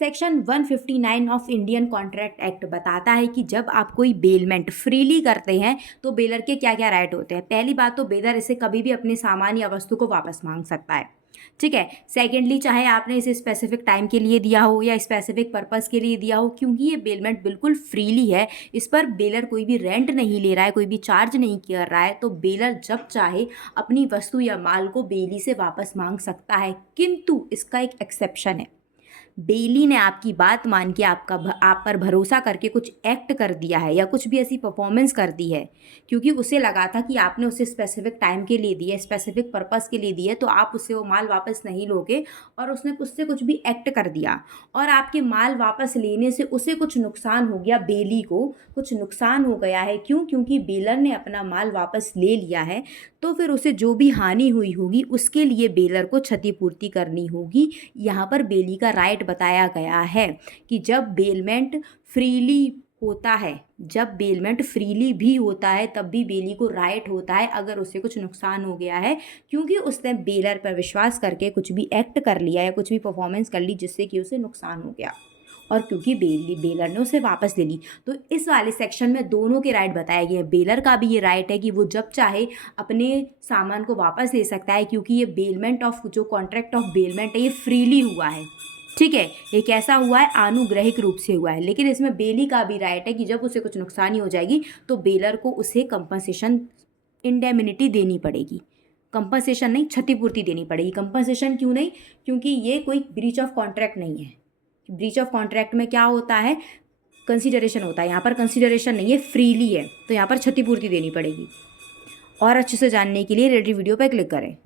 Section 159 of Indian contract act बताता है कि जब आप कोई बेलमेंट फ्रीली करते हैं तो बेलर के क्या क्या राइट होते हैं। पहली बात तो बेलर इसे कभी भी अपने सामान या वस्तु को वापस मांग सकता है, ठीक है। सेकेंडली, चाहे आपने इसे स्पेसिफिक टाइम के लिए दिया हो या स्पेसिफिक पर्पस के लिए दिया हो, क्योंकि ये बेलमेंट बिल्कुल फ्रीली है, इस पर बेलर कोई भी रेंट नहीं ले रहा है, कोई भी चार्ज नहीं कर रहा है, तो बेलर जब चाहे अपनी वस्तु या माल को बेली से वापस मांग सकता है। किंतु इसका एक एक्सेप्शन है। बेली ने आपकी बात मान के आप पर भरोसा करके कुछ एक्ट कर दिया है या कुछ भी ऐसी परफॉर्मेंस कर दी है, क्योंकि उसे लगा था कि आपने उसे स्पेसिफिक टाइम के लिए दिया, स्पेसिफिक पर्पस के लिए दिया, तो आप उससे वो माल वापस नहीं लोगे, और उसने उससे कुछ भी एक्ट कर दिया और आपके माल वापस लेने से उसे कुछ नुकसान हो गया, बेली को कुछ नुकसान हो गया है। क्यों? क्योंकि बेलर ने अपना माल वापस ले लिया है, तो फिर उसे जो भी हानि हुई होगी उसके लिए बेलर को क्षतिपूर्ति करनी होगी। यहाँ पर बेली का राइट बताया गया है कि जब बेलमेंट फ्रीली होता है, जब बेलमेंट फ्रीली भी होता है, तब भी बेली को राइट होता है अगर उसे कुछ नुकसान हो गया है, क्योंकि उसने बेलर पर विश्वास करके कुछ भी एक्ट कर लिया या कुछ भी परफॉर्मेंस कर ली जिससे कि उसे नुकसान हो गया, और क्योंकि बेलर ने उसे वापस ले ली। तो इस वाले सेक्शन में दोनों के राइट बताए गए हैं। बेलर का भी ये राइट है कि वो जब चाहे अपने सामान को वापस ले सकता है, क्योंकि ये बेलमेंट ऑफ जो कॉन्ट्रैक्ट ऑफ बेलमेंट है ये फ्रीली हुआ है, ठीक है। ये कैसा हुआ है? आनुग्रहिक रूप से हुआ है। लेकिन इसमें बेली का भी राइट है कि जब उसे कुछ नुकसानी हो जाएगी तो बेलर को उसे कंपनसेशन, इंडेमिनिटी देनी पड़ेगी। कंपनसेशन नहीं, क्षतिपूर्ति देनी पड़ेगी। कंपनसेशन क्यों नहीं? क्योंकि ये कोई ब्रीच ऑफ कॉन्ट्रैक्ट नहीं है। ब्रीच ऑफ कॉन्ट्रैक्ट में क्या होता है? कंसिडरेशन होता है। यहाँ पर कंसिडरेशन नहीं है, फ्रीली है, तो यहाँ पर क्षतिपूर्ति देनी पड़ेगी। और अच्छे से जानने के लिए रेडी वीडियो पर क्लिक करें।